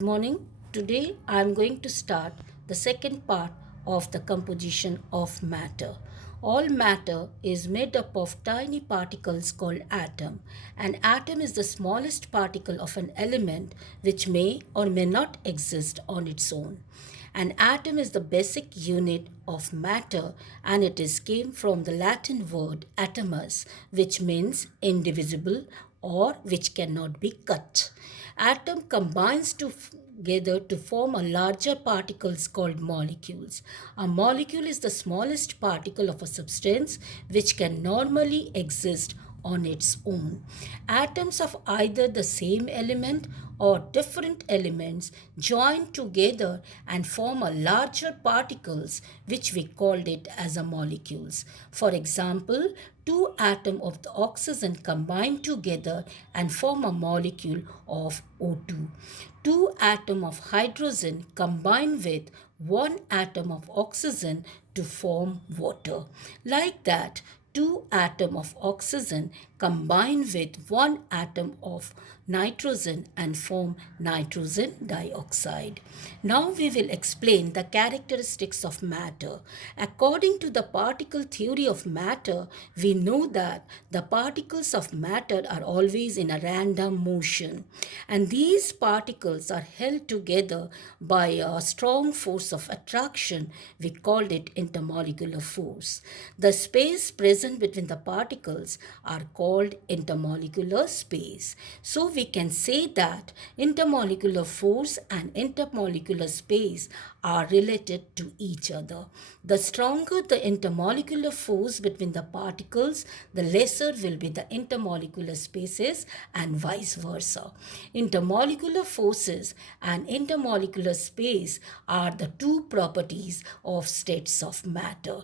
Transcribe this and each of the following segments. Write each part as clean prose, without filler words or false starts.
Good morning. Today I am going to start the second part of the composition of matter. All matter is made up of tiny particles called atom. An atom is the smallest particle of an element which may or may not exist on its own. An atom is the basic unit of matter and it is came from the Latin word atomus, which means indivisible or which cannot be cut. Atom combines together to form a larger particles called molecules. A molecule is the smallest particle of a substance which can normally exist on its own. Atoms of either the same element or different elements join together and form a larger particles which we called it as a molecules. For example, two atoms of the oxygen combine together and form a molecule of O2. Two atoms of hydrogen combine with one atom of oxygen to form water. Like that, two atoms of oxygen combine with one atom of nitrogen and form nitrogen dioxide. Now we will explain the characteristics of matter. According to the particle theory of matter, we know that the particles of matter are always in a random motion, and these particles are held together by a strong force of attraction. We called it intermolecular force. The space present between the particles are called intermolecular space. So we can say that intermolecular force and intermolecular space are related to each other. The stronger the intermolecular force between the particles, the lesser will be the intermolecular spaces and vice versa. Intermolecular forces and intermolecular space are the two properties of states of matter.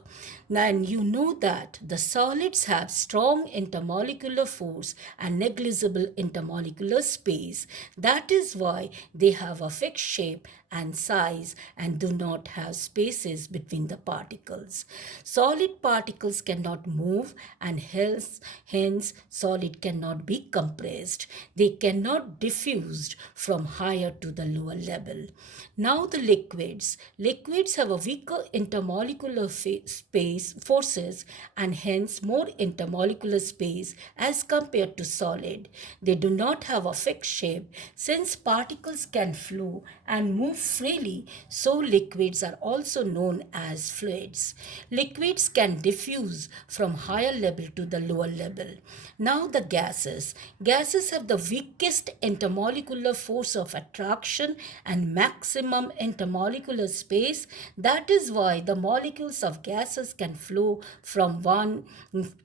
And you know that the solids have strong intermolecular force and negligible intermolecular space. That is why they have a fixed shape and size and do not have spaces between the particles. Solid particles cannot move and hence solid cannot be compressed. They cannot diffused from higher to the lower level. Now the liquids. Liquids have a weaker intermolecular space forces and hence more intermolecular space as compared to solid. They do not have a fixed shape. Since particles can flow and move freely, so liquids are also known as fluids. Liquids can diffuse from higher level to the lower level. Now the gases. Gases have the weakest intermolecular force of attraction and maximum intermolecular space. That is why the molecules of gases can flow from one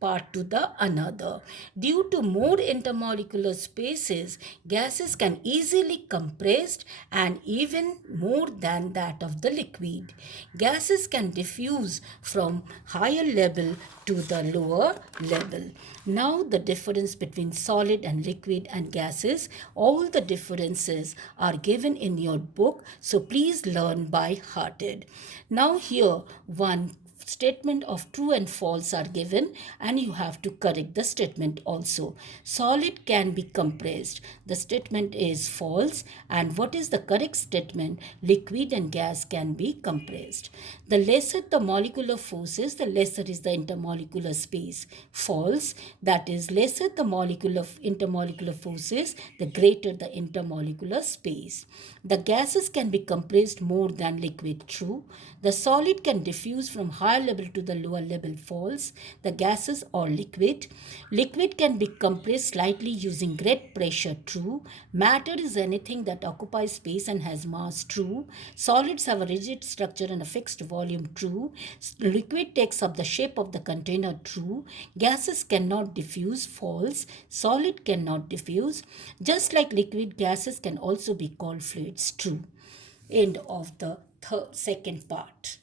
part to the another. Due to more intermolecular spaces, gases can easily compressed and even more than that of the liquid. Gases can diffuse from higher level to the lower level. Now the difference between solid and liquid and gases, all the differences are given in your book, so please learn by hearted. Now here one statement of true and false are given and you have to correct the statement also. Solid can be compressed. The statement is false, and what is the correct statement? Liquid and gas can be compressed. The lesser the molecular force is, the lesser is the intermolecular space. False, that is lesser the molecular intermolecular force is, the greater the intermolecular space. The gases can be compressed more than liquid. True. The solid can diffuse from higher level to the lower level. False. The gases or liquid. Liquid can be compressed slightly using great pressure. True. Matter is anything that occupies space and has mass. True. Solids have a rigid structure and a fixed volume. True. Liquid takes up the shape of the container. True. Gases cannot diffuse. False. Solid cannot diffuse. Just like liquid, gases can also be called fluids. True. End of the second part.